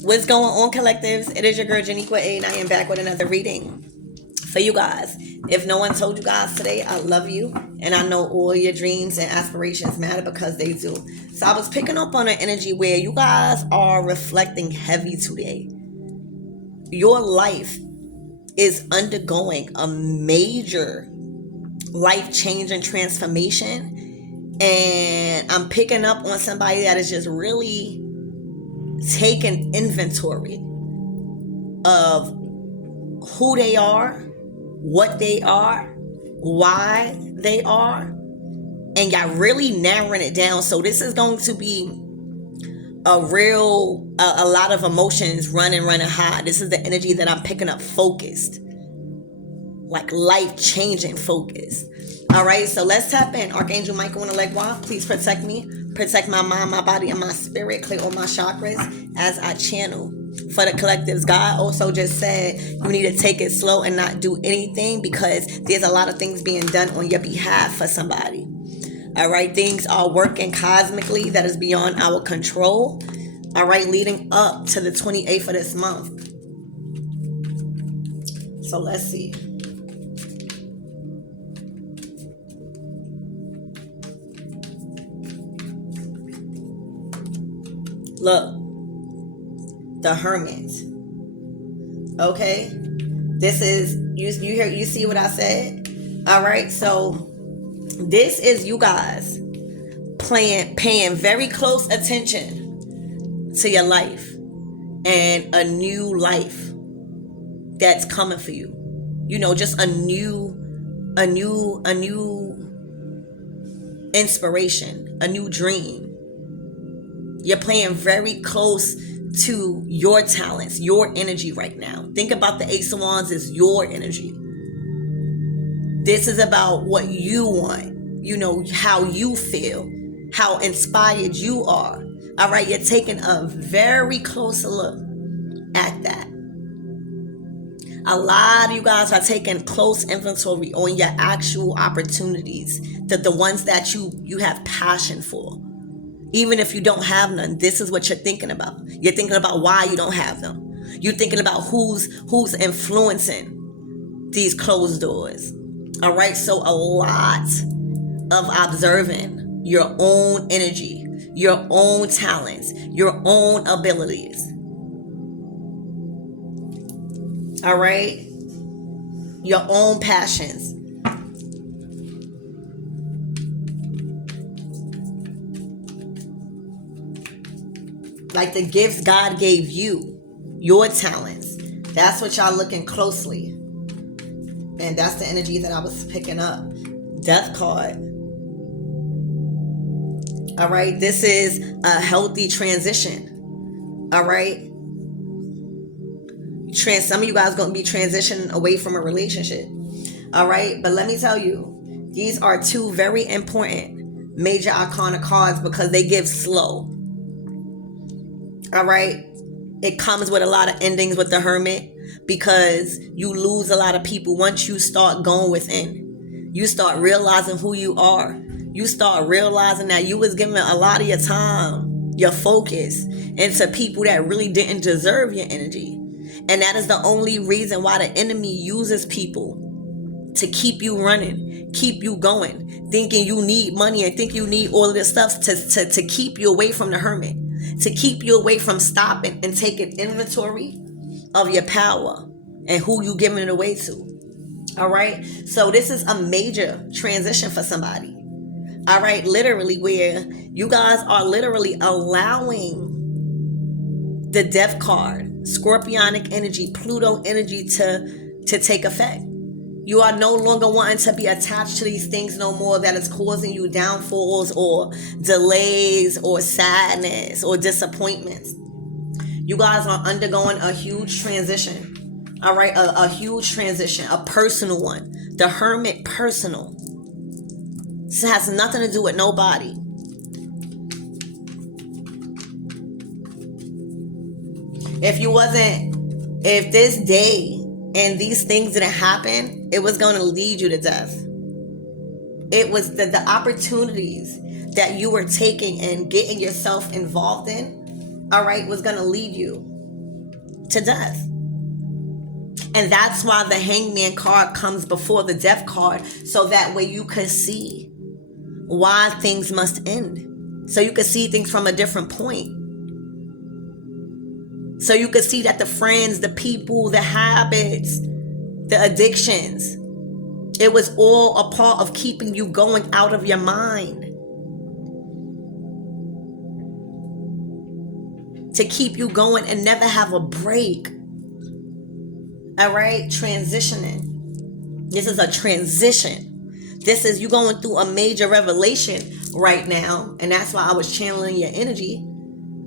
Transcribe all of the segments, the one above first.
What's going on, collectives? It is your girl Janiqua A, and I am back with another reading for you guys. If no one told you guys today, I love you, and I know all your dreams and aspirations matter because they do. So I was picking up on an energy where you guys are reflecting heavy today. Your life is undergoing a major life-changing transformation, and I'm picking up on somebody that is just really taking inventory of who they are, what they are, why they are, and y'all really narrowing it down. So this is going to be a lot of emotions running high. This is the energy that I'm picking up, focused, like life-changing focus. All right, so let's tap in. Archangel Michael and Elegwa, please protect me, protect my mind, my body, and my spirit. Clear all my chakras as I channel for the collectives. God also just said you need to take it slow and not do anything because there's a lot of things being done on your behalf for somebody. All right, things are working cosmically that is beyond our control. All right, leading up to the 28th of this month. So let's see. Look, the Hermit. Okay, this is you see what I said? All right, so this is you guys paying very close attention to your life and a new life that's coming for you. You know, just a new inspiration, a new dream. You're playing very close to your talents, your energy right now. Think about the Ace of Wands as your energy. This is about what you want, you know, how you feel, how inspired you are. All right, you're taking a very close look at that. A lot of you guys are taking close inventory on your actual opportunities, the ones that you have passion for. Even if you don't have none, this is what you're thinking about. You're thinking about why you don't have them. You're thinking about who's influencing these closed doors. All right, so a lot of observing your own energy, your own talents, your own abilities. All right, your own passions. Like the gifts God gave you, your talents. That's what y'all looking closely. And that's the energy that I was picking up. Death card. All right, this is a healthy transition. All right. Some of you guys going to be transitioning away from a relationship. All right, but let me tell you, these are two very important major arcana cards because they give slow. All right, it comes with a lot of endings with the Hermit because you lose a lot of people once you start going within. You start realizing who you are. You start realizing that you was giving a lot of your time, your focus into people that really didn't deserve your energy. And that is the only reason why the enemy uses people to keep you running, keep you going, thinking you need money and think you need all of this stuff to keep you away from the Hermit. To keep you away from stopping and taking inventory of your power and who you giving it away to. All right. So this is a major transition for somebody. All right. Literally where you guys are literally allowing the death card, scorpionic energy, Pluto energy to take effect. You are no longer wanting to be attached to these things no more that is causing you downfalls or delays or sadness or disappointments. You guys are undergoing a huge transition. All right, a huge transition, a personal one. The Hermit personal. This has nothing to do with nobody. If this day and these things didn't happen, it was going to lead you to death. It was the opportunities that you were taking and getting yourself involved in all right, was going to lead you to death. And that's why the Hangman card comes before the Death card, so that way you could see why things must end. So you could see things from a different point. So you could see that the friends, the people, the habits, the addictions, it was all a part of keeping you going out of your mind. To keep you going and never have a break. All right, transitioning. This is a transition. This is you going through a major revelation right now. And that's why I was channeling your energy.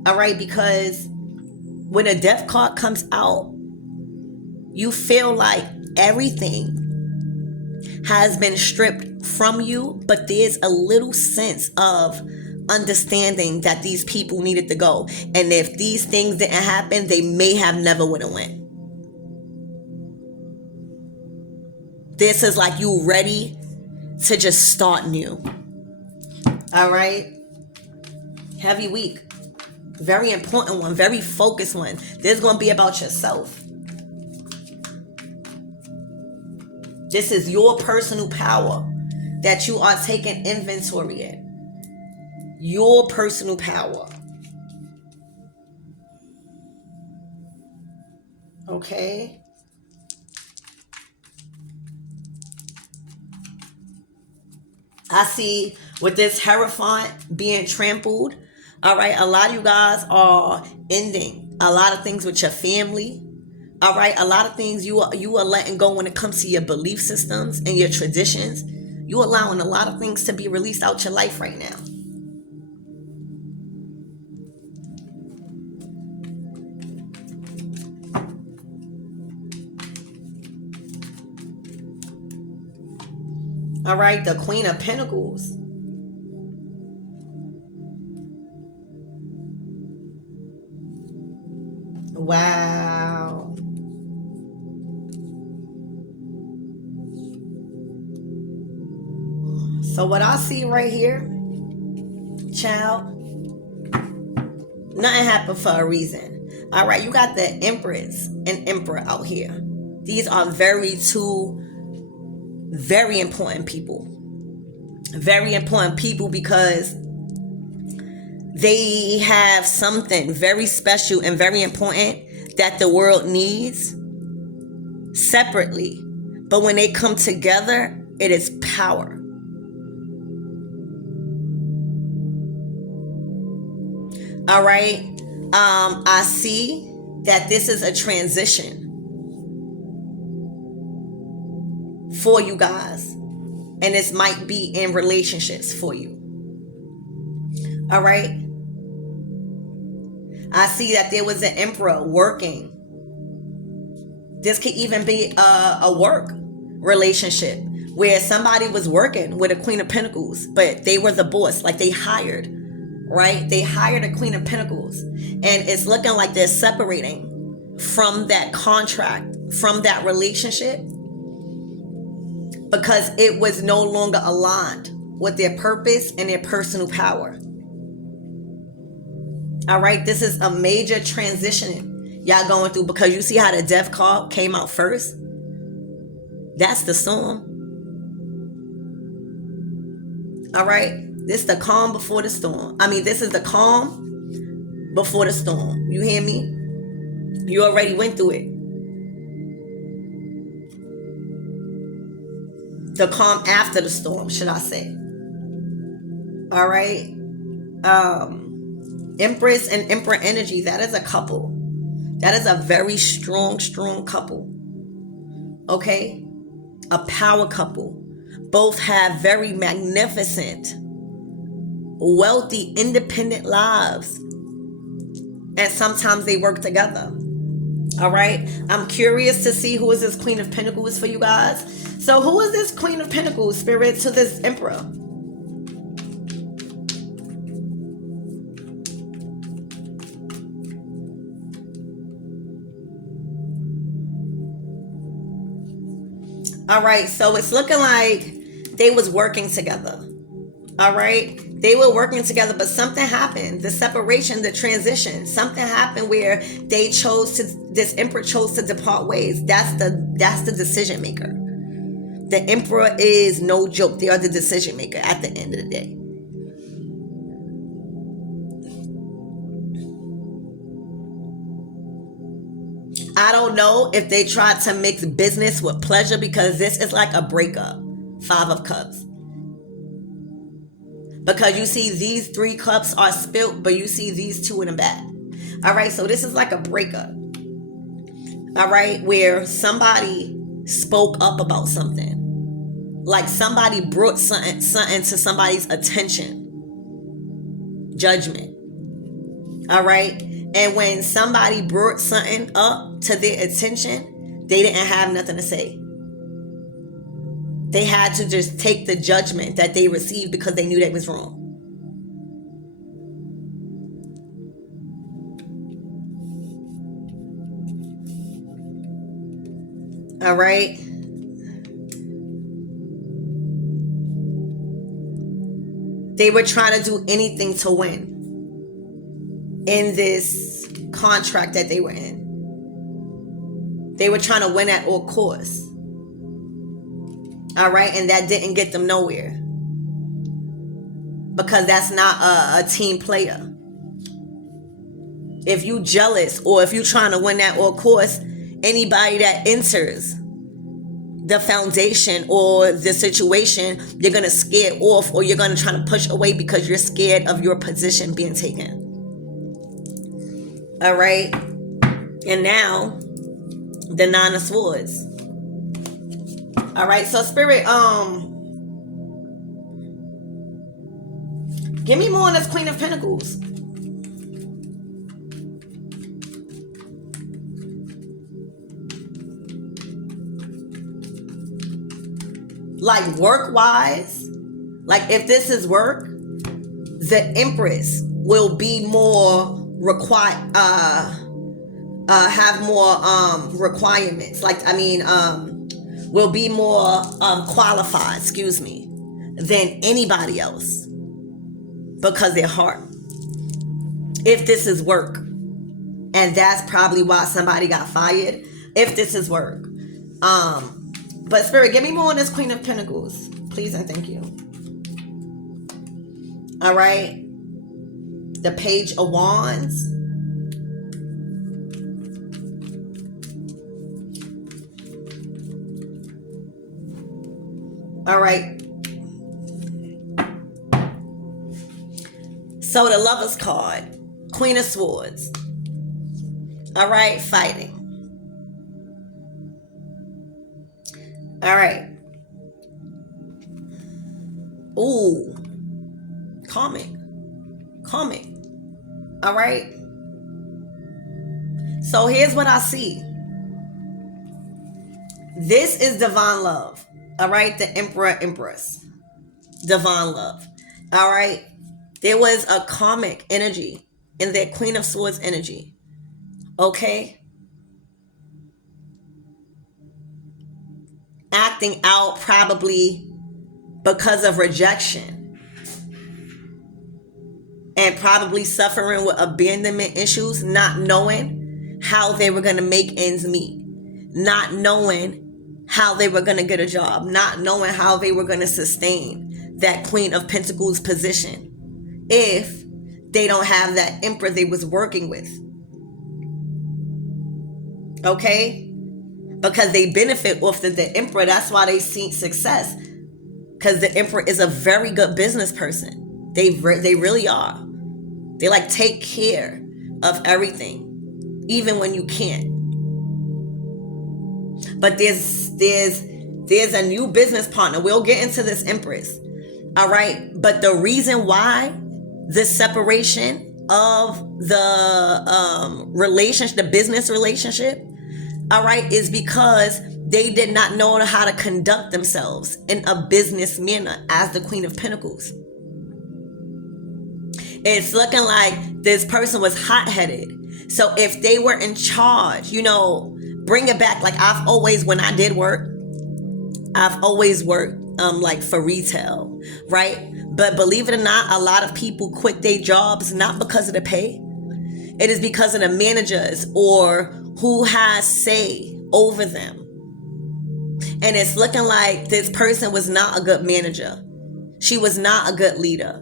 All right, because when a death card comes out, you feel like everything has been stripped from you, but there's a little sense of understanding that these people needed to go. And if these things didn't happen, they may have never would have went. This is like you ready to just start new. All right. Heavy week. Very important one. Very focused one. This is going to be about yourself. This is your personal power that you are taking inventory in. Your personal power. Okay. I see with this Hierophant being trampled. All right. A lot of you guys are ending a lot of things with your family. All right. A lot of things you are letting go when it comes to your belief systems and your traditions. You're allowing a lot of things to be released out your life right now. All right, the Queen of Pentacles. Wow. So what I see right here, child, nothing happened for a reason. All right, you got the Empress and Emperor out here. These are two very important people. Very important people because they have something very special and very important that the world needs separately. But when they come together, it is power. All right. I see that this is a transition for you guys. And this might be in relationships for you. All right. I see that there was an emperor working. This could even be a work relationship where somebody was working with a Queen of Pentacles, but they were the boss, like they hired, right? They hired a Queen of Pentacles. And it's looking like they're separating from that contract, from that relationship, because it was no longer aligned with their purpose and their personal power. All right, this is a major transition y'all going through, because you see how the Death card came out first? That's the storm. All right, this is the calm before the storm. This is the calm before the storm. You hear me? You already went through it. The calm after the storm, should I say. All right. Empress and Emperor energy, that is a couple. That is a very strong couple. Okay? A power couple. Both have very magnificent, wealthy, independent lives. And sometimes they work together. All right? I'm curious to see who is this Queen of Pentacles for you guys. So who is this Queen of Pentacles, Spirit, to this Emperor? All right, so it's looking like they was working together. All right, They were working together, but something happened. The separation, the transition, something happened where this emperor chose to depart ways. That's the decision maker. The emperor is no joke. They are the decision maker at the end of the day. I don't know if they tried to mix business with pleasure, because this is like a breakup. 5 of Cups. Because you see these 3 cups are spilt, but you see these 2 in the back. All right, so this is like a breakup. All right, where somebody spoke up about something. Like somebody brought something to somebody's attention. Judgment. All right, and when somebody brought something up to their attention, they didn't have nothing to say. They had to just take the judgment that they received because they knew that was wrong. All right. They were trying to do anything to win in this contract that they were in. They were trying to win at all costs. All right, and that didn't get them nowhere, because that's not a team player. If you jealous, or if you trying to win at all costs, anybody that enters the foundation or the situation, you're gonna scare off, or you're gonna try to push away because you're scared of your position being taken. All right, and now the 9 of Swords. All right, so Spirit, give me more on this Queen of Pentacles. Like work-wise, like if this is work, the Empress will be more have more requirements. Like, will be more qualified, than anybody else, because their heart. If this is work, and that's probably why somebody got fired. If this is work, but Spirit, give me more on this Queen of Pentacles, please and thank you. All right, the Page of Wands. All right. So the Lover's card, Queen of Swords. All right, fighting. All right. Ooh, calming. All right. So here's what I see. This is divine love. All right, the Emperor, Empress, divine love. All right, there was a karmic energy in that Queen of Swords energy. Okay, acting out probably because of rejection, and probably suffering with abandonment issues, not knowing how they were going to make ends meet, not knowing how they were going to get a job, not knowing how they were going to sustain that Queen of Pentacles position if they don't have that Emperor they was working with. Okay? Because they benefit off the Emperor. That's why they see success. Because the Emperor is a very good business person. They really are. They like take care of everything, even when you can't. But there's a new business partner. We'll get into this Empress. All right. But the reason why the separation of the relationship, the business relationship, all right, is because they did not know how to conduct themselves in a business manner as the Queen of Pentacles. It's looking like this person was hot-headed. So if they were in charge, bring it back. Like I've always worked like for retail, right? But believe it or not, a lot of people quit their jobs not because of the pay. It is because of the managers or who has say over them. And it's looking like this person was not a good manager. She was not a good leader.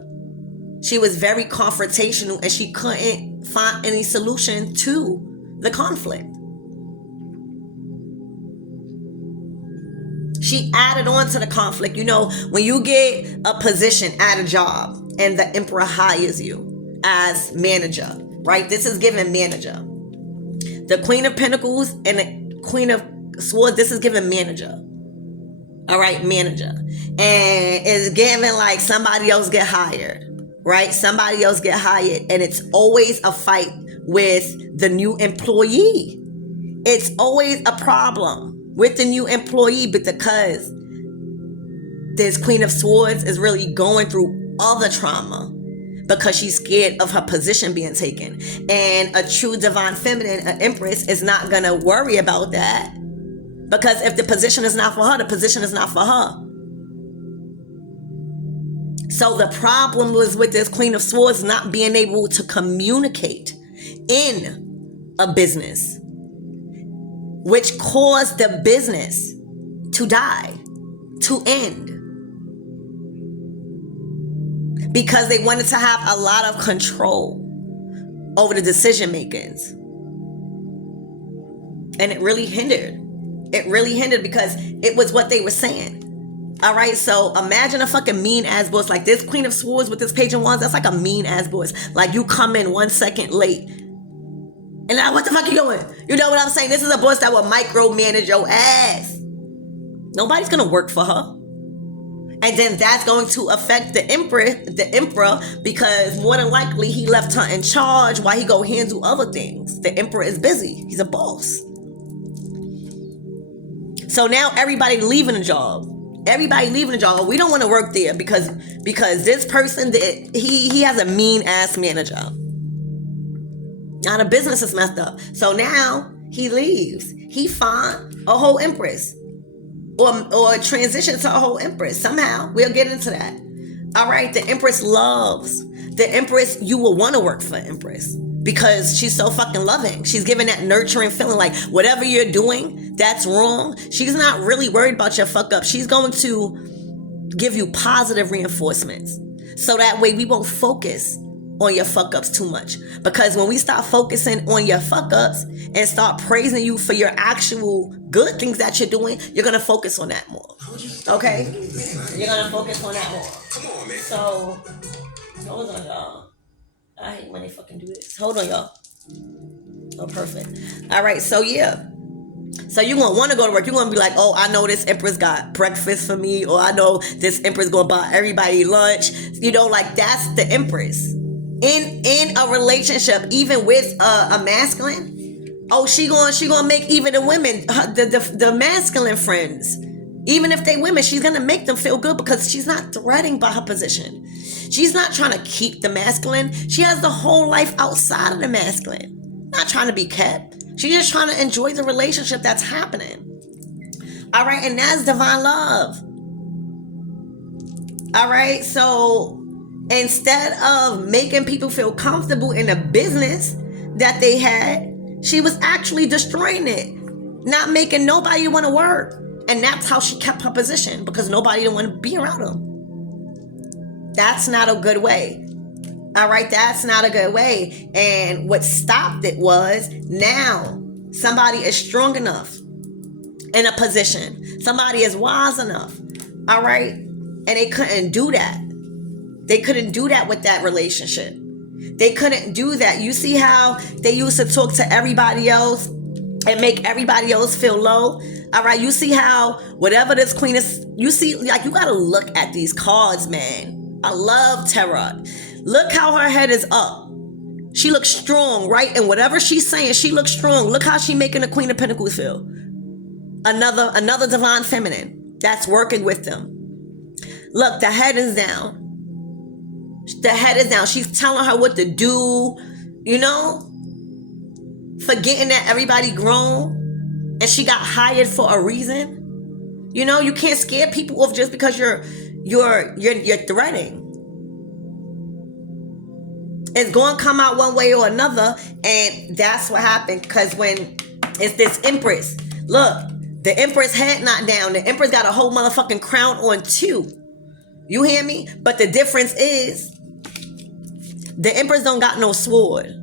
She was very confrontational and she couldn't find any solution to the conflict. She added on to the conflict. You know, when you get a position at a job and the emperor hires you as manager, right? This is given manager. The Queen of Pentacles and the Queen of Swords, this is given manager. All right, manager. And it's given like somebody else get hired, right? Somebody else get hired. And it's always a fight with the new employee. It's always a problem with the new employee, but because this Queen of Swords is really going through other trauma because she's scared of her position being taken. And a true divine feminine, an empress, is not going to worry about that. Because if the position is not for her, the position is not for her. So the problem was with this Queen of Swords not being able to communicate in a business, which caused the business to die, to end. Because they wanted to have a lot of control over the decision makings. And it really hindered. It really hindered because it was what they were saying. All right, so imagine a fucking mean ass boss like this Queen of Swords with this Page of Wands. That's like a mean ass boss. Like you come in 1 second late. And now what the fuck you doing? You know what I'm saying? This is a boss that will micromanage your ass. Nobody's gonna work for her. And then that's going to affect the emperor, because more than likely he left her in charge while he go handle other things. The emperor is busy. He's a boss. So now everybody leaving the job. Everybody leaving the job. We don't want to work there because this person, he has a mean ass manager. Now the business is messed up. So now he leaves. He find a whole empress. Or transition to a whole empress. Somehow we'll get into that. All right, the empress loves. The empress, you will want to work for empress because she's so fucking loving. She's giving that nurturing feeling like whatever you're doing that's wrong, she's not really worried about your fuck up. She's going to give you positive reinforcements so that way we won't focus on your fuck ups too much. Because when we start focusing on your fuck ups and start praising you for your actual good things that you're doing, you're gonna focus on that more. Okay? You're gonna focus on that more. Come on, man. So hold on, y'all. I hate when they fucking do this. Hold on, y'all. Oh, perfect. All right, so yeah. So you're going to want to go to work. You're going to be like, oh, I know this empress got breakfast for me. Or I know this empress going to buy everybody lunch. You know, like that's the empress. In a relationship, even with a masculine, oh, she gonna make even the women, the masculine friends, even if they women, she's gonna make them feel good because she's not threatened by her position. She's not trying to keep the masculine. She has the whole life outside of the masculine, not trying to be kept. She's just trying to enjoy the relationship that's happening. All right, and that's divine love. All right, so instead of making people feel comfortable in the business that they had, she was actually destroying it, not making nobody want to work. And that's how she kept her position, because nobody didn't want to be around them. That's not a good way. All right, that's not a good way. And what stopped it was now somebody is strong enough in a position. Somebody is wise enough. All right, and they couldn't do that. They couldn't do that with that relationship. They couldn't do that. You see how they used to talk to everybody else and make everybody else feel low? All right, you see how whatever this queen is, you see, like, you got to look at these cards, man. I love tarot. Look how her head is up. She looks strong, right? And whatever she's saying, she looks strong. Look how she making the Queen of Pentacles feel. Another divine feminine that's working with them. Look, the head is down. The head is down. She's telling her what to do, you know, forgetting that everybody grown and she got hired for a reason. You know, you can't scare people off just because you're threatening. It's going to come out one way or another. And that's what happened. Because when it's this Empress, look, the Empress head not down. The Empress got a whole motherfucking crown on too. You hear me? But the difference is the Empress don't got no sword.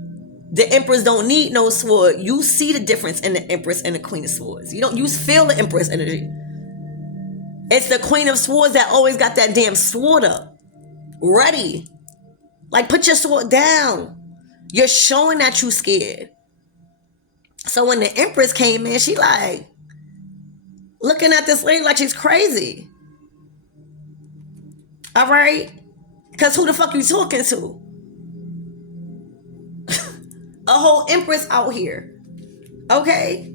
The Empress don't need no sword. You see the difference in the Empress and the Queen of Swords. You feel the Empress energy. It's the Queen of Swords that always got that damn sword up. Ready. Like, put your sword down. You're showing that you scared. So when the Empress came in, she like looking at this lady like she's crazy. All right? Because who the fuck you talking to? A whole Empress out here. Okay?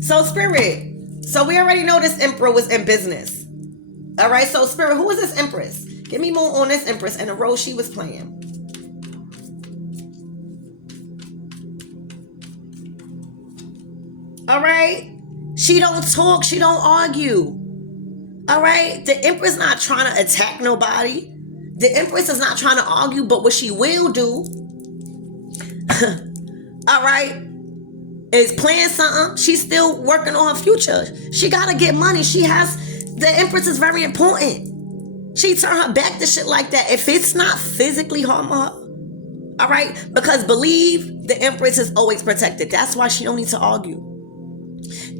So Spirit. So we already know this Emperor was in business. All right? So Spirit, who is this Empress? Give me more on this Empress and the role she was playing. All right? She don't talk. She don't argue. All right? The Empress not trying to attack nobody. The Empress is not trying to argue, but what she will do, all right, is playing something. She's still working on her future. She got to get money. The Empress is very important. She turn her back to shit like that if it's not physically harming her. All right? Because believe the Empress is always protected. That's why she don't need to argue.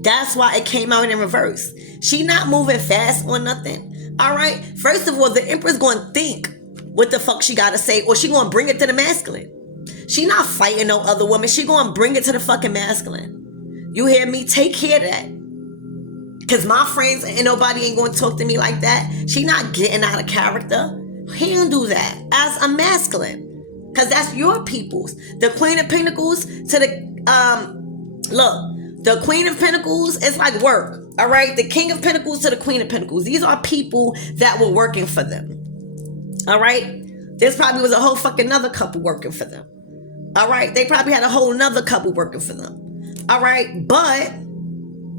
That's why it came out in reverse. She not moving fast or nothing. All right? First of all, the Empress going to think what the fuck she got to say, or she going to bring it to the masculine. She not fighting no other woman. She going to bring it to the fucking masculine. You hear me? Take care of that. Because my friends and nobody ain't going to talk to me like that. She not getting out of character. Handle that as a masculine. Because that's your peoples. The Queen of Pentacles to the, look, the Queen of Pentacles is like work. All right? The King of Pentacles to the Queen of Pentacles. These are people that were working for them. All right? There's probably was a whole fucking another couple working for them. All right? They probably had a whole nother couple working for them. All right? But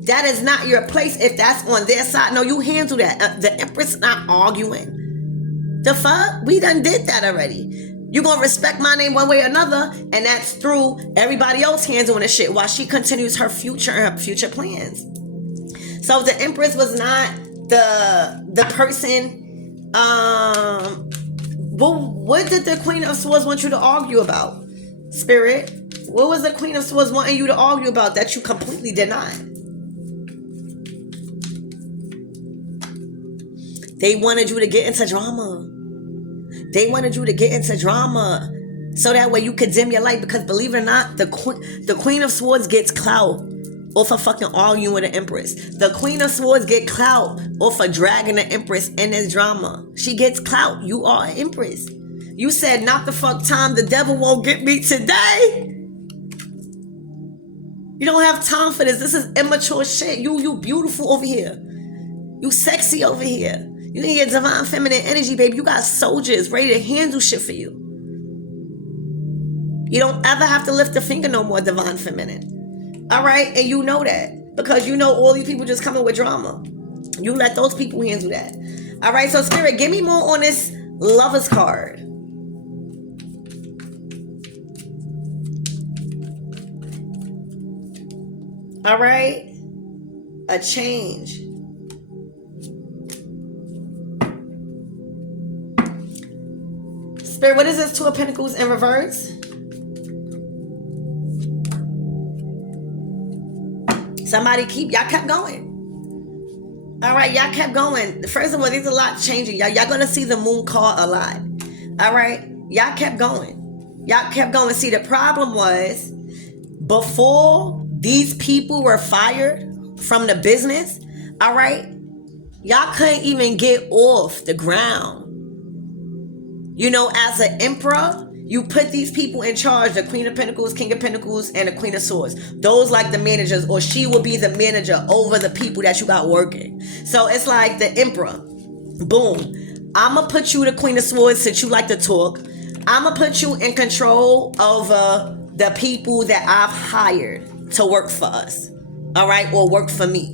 that is not your place if that's on their side. No, you handle that. The Empress not arguing. The fuck? We done did that already. You gonna respect my name one way or another, and that's through everybody else handling the shit while she continues her future and her future plans. So the Empress was not the person. What did the Queen of Swords want you to argue about, Spirit? What was the Queen of Swords wanting you to argue about that you completely denied? They wanted you to get into drama. They wanted you to get into drama so that way you could dim your light, because believe it or not, the Queen of Swords gets clout off of fucking arguing with the Empress. The Queen of Swords get clout off of dragging the Empress in this drama. She gets clout. You are an Empress. You said, not the fuck time, the devil won't get me today. You don't have time for this. This is immature shit. You beautiful over here. You sexy over here. You need your divine feminine energy, baby. You got soldiers ready to handle shit for you. You don't ever have to lift a finger no more, divine feminine. All right? And you know that. Because you know all these people just coming with drama. You let those people handle that. All right? So, Spirit, give me more on this Lover's card. All right? A change. Spirit, what is this? Two of Pentacles in reverse? Somebody y'all kept going. All right, y'all kept going. First of all, there's a lot changing. Y'all going to see the moon card a lot. All right, y'all kept going. Y'all kept going. See, the problem was before these people were fired from the business, all right, y'all couldn't even get off the ground. You know, as an emperor, you put these people in charge, the Queen of Pentacles, King of Pentacles, and the Queen of Swords. Those like the managers, or she will be the manager over the people that you got working. So it's like the emperor. Boom. I'm going to put you the Queen of Swords since you like to talk. I'm going to put you in control over the people that I've hired to work for us. All right? Or work for me.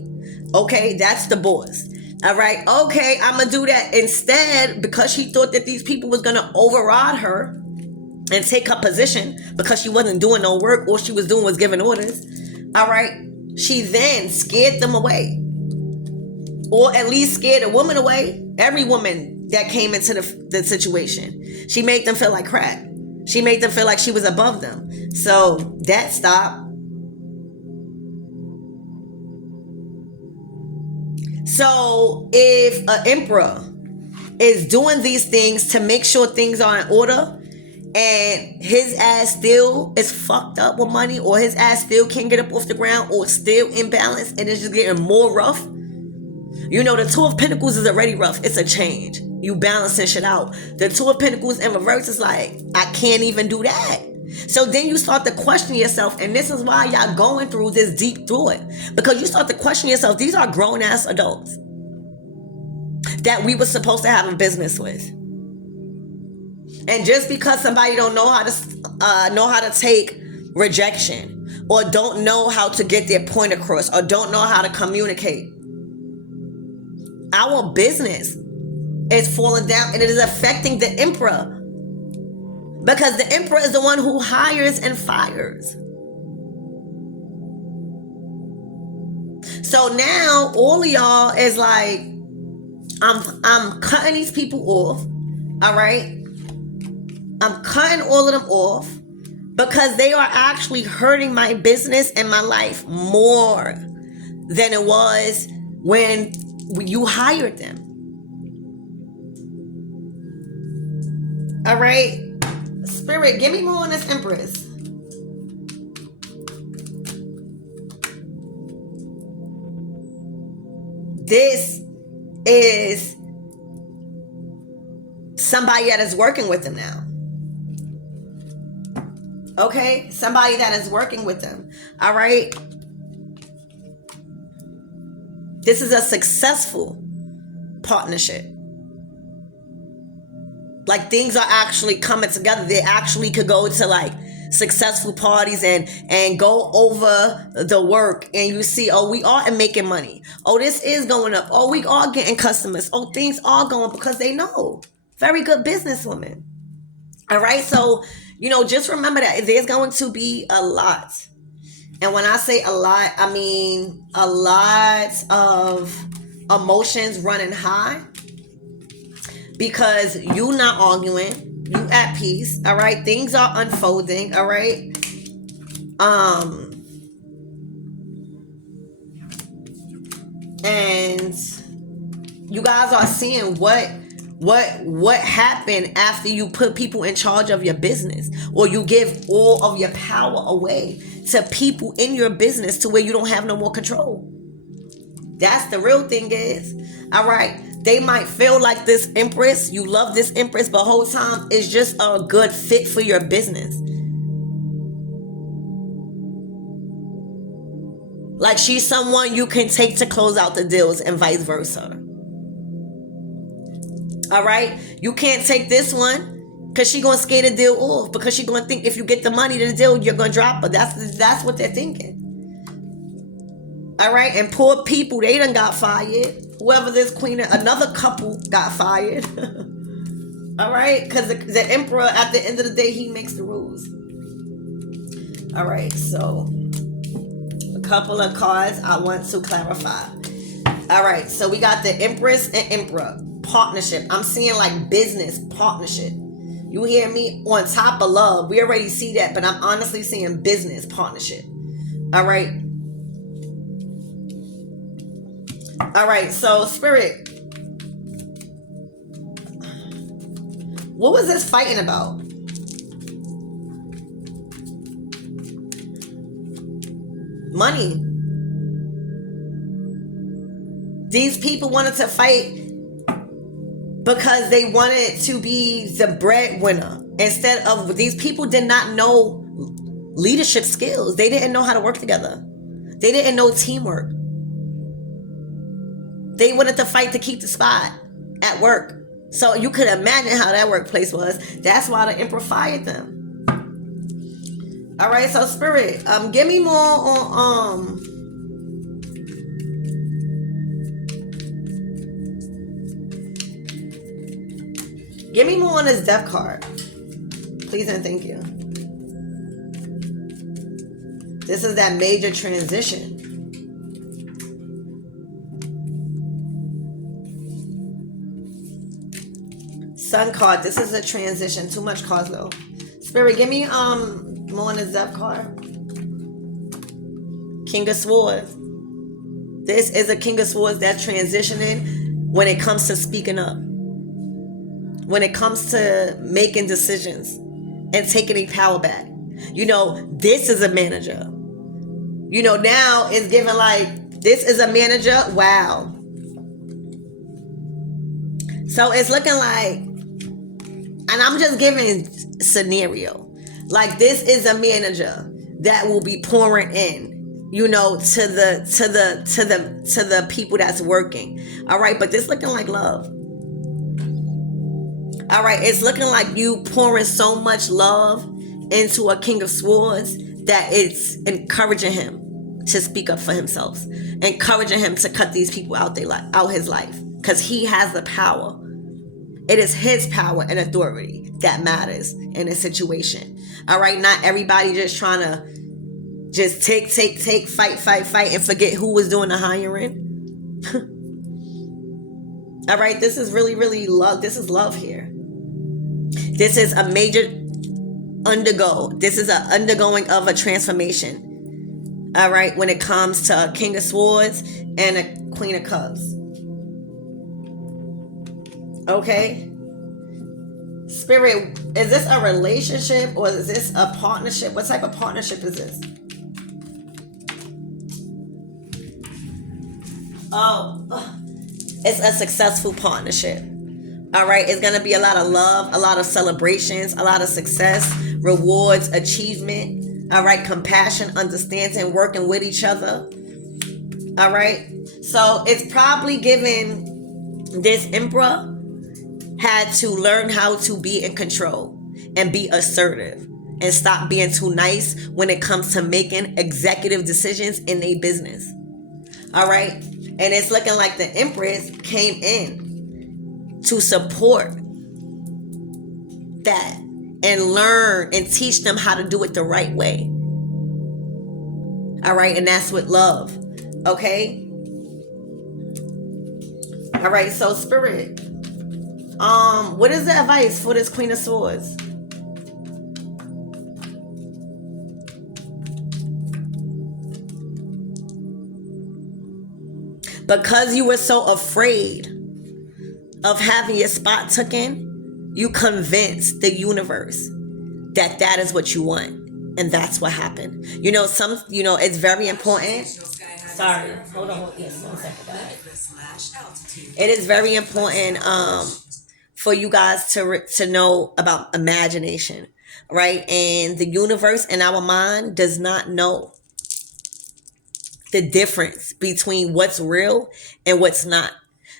Okay? That's the boss. All right, okay, I'm going to do that. Instead, because she thought that these people was going to override her, and take her position because she wasn't doing no work. All she was doing was giving orders. All right. She then scared them away, or at least scared a woman away. Every woman that came into the situation, she made them feel like crap. She made them feel like she was above them. So that stopped. So if an emperor is doing these things to make sure things are in order, and his ass still is fucked up with money, or his ass still can't get up off the ground, or still imbalanced and it's just getting more rough. You know, the Two of Pentacles is already rough. It's a change. You balancing shit out. The Two of Pentacles in reverse is like, I can't even do that. So then you start to question yourself, and this is why y'all going through this deep through it. Because you start to question yourself. These are grown-ass adults that we were supposed to have a business with. And just because somebody don't know how to take rejection, or don't know how to get their point across, or don't know how to communicate, our business is falling down, and it is affecting the emperor, because the emperor is the one who hires and fires. So now all of y'all is like, I'm cutting these people off. All right. I'm cutting all of them off because they are actually hurting my business and my life more than it was when you hired them. All right. Spirit, give me more on this Empress. This is somebody that is working with them now. Okay? Somebody that is working with them. All right? This is a successful partnership. Like, things are actually coming together. They actually could go to like successful parties and go over the work, and you see, oh, we are making money. Oh, this is going up. Oh, we are getting customers. Oh, things are going, because they know. Very good businesswoman. All right. So, you know, just remember that there's going to be a lot. And when I say a lot, I mean a lot of emotions running high, because you not arguing, you at peace. All right. Things are unfolding. All right. And you guys are seeing what happened after you put people in charge of your business, or you give all of your power away to people in your business to where you don't have no more control. That's the real thing is. All right. They might feel like this Empress, you love this Empress, but whole time it's just a good fit for your business. Like, she's someone you can take to close out the deals, and vice versa. All right? You can't take this one because she's going to scare the deal off, because she's going to think if you get the money to the deal, you're going to drop her. That's what they're thinking. All right? And poor people, they done got fired. Whoever this queen, another couple got fired. All right? Because the emperor, at the end of the day, he makes the rules. All right. So, a couple of cards I want to clarify. All right. So, we got the Empress and Emperor. Partnership. I'm seeing like business partnership. You hear me? On top of love. We already see that, but I'm honestly seeing business partnership. All right. All right. So, Spirit, what was this fighting about? Money. These people wanted to fight because they wanted to be the breadwinner, instead of, these people did not know leadership skills. They didn't know how to work together. They didn't know teamwork. They wanted to fight to keep the spot at work. So you could imagine how that workplace was. That's why the Emperor fired them. All right, so Spirit, give me more on give me more on this Death card. Please Please and thank you. This is that major transition. Sun card. This is a transition. Too much cards though. Spirit, give me more on the Zeph card. King of Swords. This is a King of Swords that's transitioning when it comes to speaking up. When it comes to making decisions and taking a power back. You know, this is a manager. You know, now it's given like, this is a manager. Wow. So it's looking like, and I'm just giving scenario. Like this is a manager that will be pouring in, you know, to the people that's working. All right, but this looking like love. All right, it's looking like you pouring so much love into a King of Swords that it's encouraging him to speak up for himself, encouraging him to cut these people out his life, because he has the power. It is his power and authority that matters in a situation. All right, not everybody just trying to just take, fight, and forget who was doing the hiring. All right, this is really love. This is love here. This is a major This is an undergoing of a transformation. All right, when it comes to a King of Swords and a Queen of Cups. Okay. Spirit, is this a relationship or is this a partnership? What type of partnership is this? Oh, it's a successful partnership. All right, it's going to be a lot of love, a lot of celebrations, a lot of success, rewards, achievement. All right, compassion, understanding, working with each other. All right, so it's probably given this Emperor had to learn how to be in control and be assertive and stop being too nice when it comes to making executive decisions in a business. All right, and it's looking like the Empress came in to support that and learn and teach them how to do it the right way. All right, and that's with love. Okay. All right, so Spirit, what is the advice for this Queen of Swords? Because you were so afraid of having your spot taken, you convinced the universe that that is what you want, and that's what happened. You know, it's very important. Sorry, hold on. Yes, 1 second. It is very important for you guys to know about imagination, right? And the universe and our mind does not know the difference between what's real and what's not.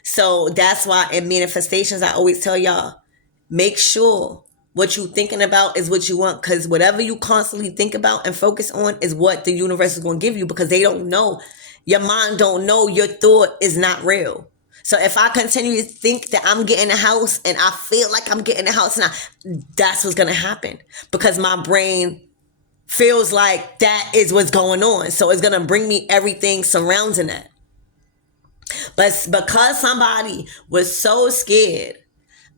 So that's why in manifestations, I always tell y'all, make sure what you thinking about is what you want, because whatever you constantly think about and focus on is what the universe is going to give you, because they don't know. Your mind don't know your thought is not real. So if I continue to think that I'm getting a house and I feel like I'm getting a house now, that's what's going to happen, because my brain feels like that is what's going on. So it's going to bring me everything surrounding that. But because somebody was so scared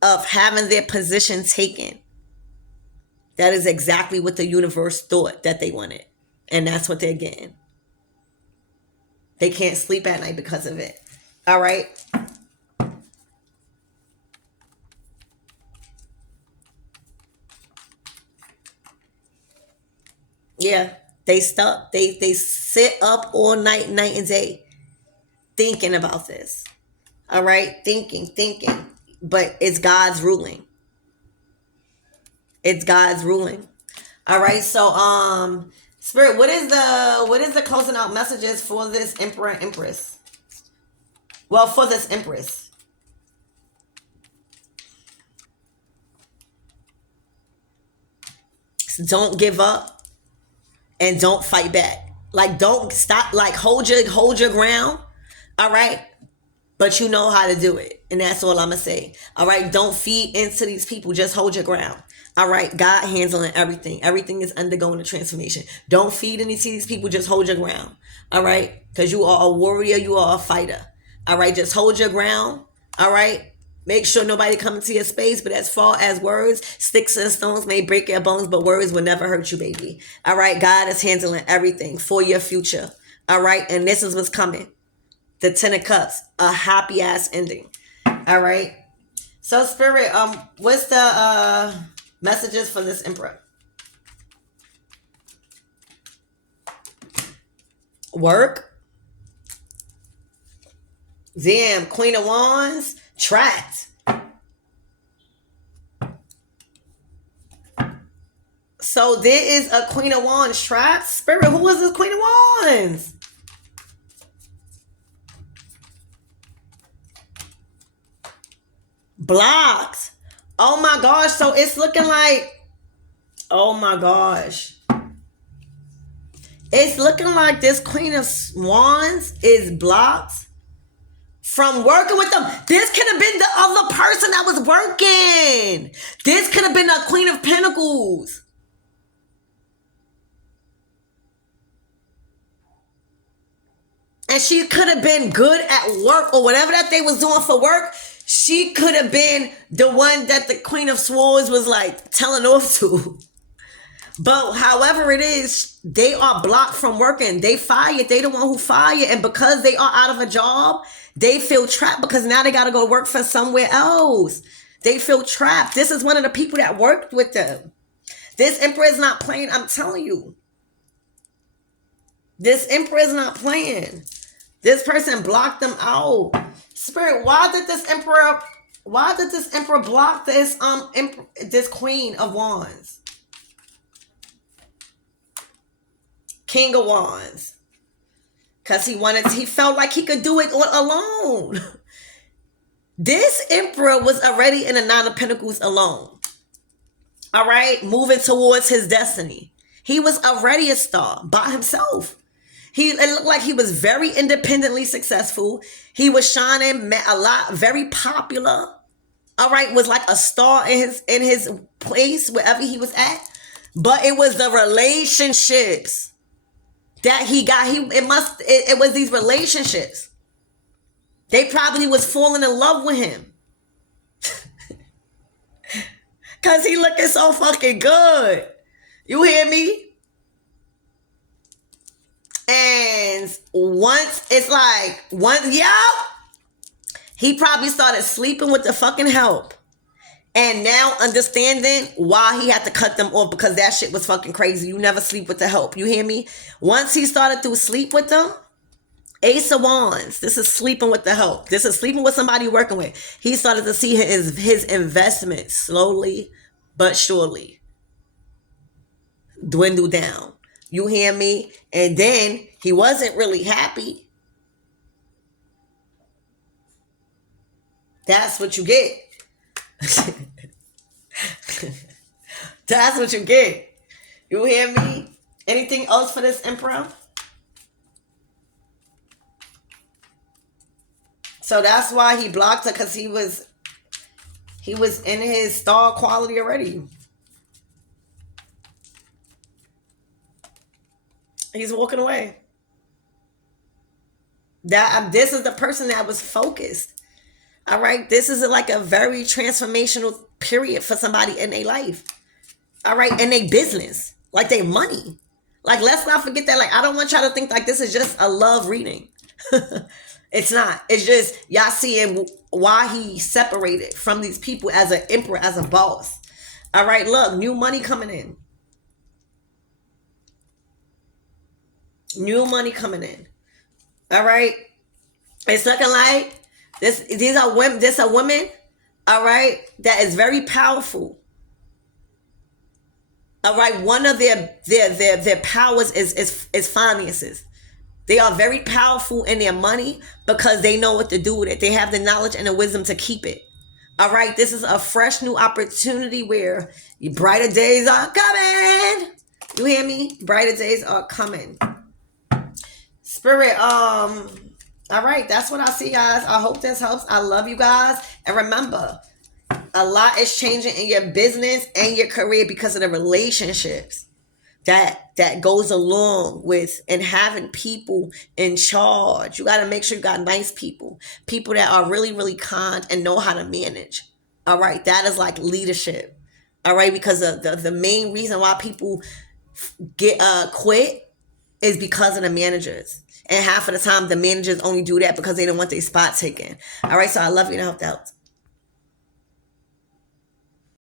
of having their position taken, that is exactly what the universe thought that they wanted. And that's what they're getting. They can't sleep at night because of it. All right. Yeah, they stuck. They sit up all night and day thinking about this. All right, thinking. But it's God's ruling. It's God's ruling. All right, so Spirit, what is the closing out messages for this Emperor and Empress? Well, for this Empress. Don't give up and don't fight back. Like, don't stop. Like, hold your ground. All right, but you know how to do it, and that's all I'm gonna say. All right, don't feed into these people. Just hold your ground. All right, God handling everything. Everything is undergoing a transformation. Don't feed any to these people. Just hold your ground. All right, because you are a warrior. You are a fighter. All right, just hold your ground. All right. Make sure nobody come into your space. But as far as words, sticks and stones may break your bones, but words will never hurt you, baby. All right, God is handling everything for your future. All right, and this is what's coming. The 10 of Cups, a happy ass ending. All right. So Spirit, what's the messages for this Emperor? Work. Damn, Queen of Wands, trapped. So there is a Queen of Wands trapped. Spirit, who is this Queen of Wands? Blocked. Oh my gosh. So it's looking like, oh my gosh. It's looking like this Queen of Wands is blocked from working with them. This could have been the other person that was working. This could have been a Queen of Pentacles. And she could have been good at work or whatever that they was doing for work. She could have been the one that the Queen of Swords was like telling off to. But however it is, they are blocked from working. They fired. They the one who fired. And because they are out of a job, they feel trapped because now they got to go work for somewhere else. They feel trapped. This is one of the people that worked with them. This Emperor is not playing. I'm telling you. This Emperor is not playing. This person blocked them out. Spirit, why did this Emperor block this Queen of Wands? King of Wands. Because he felt like he could do it alone. This Emperor was already in the Nine of Pentacles alone. All right? Moving towards his destiny. He was already a star by himself. It looked like he was very independently successful. He was shining a lot, very popular. All right, was like a star in his place wherever he was at. But it was the relationships that he got. It was these relationships. They probably was falling in love with him. Cause he looking so fucking good. You hear me? And he probably started sleeping with the fucking help. And now understanding why he had to cut them off because that shit was fucking crazy. You never sleep with the help. You hear me? Once he started to sleep with them, Ace of Wands. This is sleeping with the help. This is sleeping with somebody you're working with. He started to see his investment slowly but surely dwindle down. You hear me? And then he wasn't really happy. That's what you get. That's what you get. You hear me? Anything else for this Emperor? So that's why he blocked her, because he was in his star quality already. He's walking away. This is the person that was focused. All right. This is like a very transformational period for somebody in their life. All right. In their business, like their money. Like, let's not forget that. Like, I don't want y'all to think like this is just a love reading. It's not. It's just y'all seeing why he separated from these people as an emperor, as a boss. All right. Look, new money coming in. New money coming in. All right. It's looking like this a woman, all right, that is very powerful. All right. One of their powers is finances. They are very powerful in their money because they know what to do with it. They have the knowledge and the wisdom to keep it. All right. This is a fresh new opportunity where brighter days are coming. You hear me? Brighter days are coming. Spirit, all right, that's what I see, guys. I hope this helps. I love you guys. And remember, A lot is changing in your business and your career because of the relationships that goes along with and having people in charge. You got to make sure you got nice people, people that are really, really kind and know how to manage. All right, that is like leadership. All right, because the main reason why people get quit is because of the managers. And half of the time, the managers only do that because they don't want their spot taken. All right, so I love you and I hope that helps.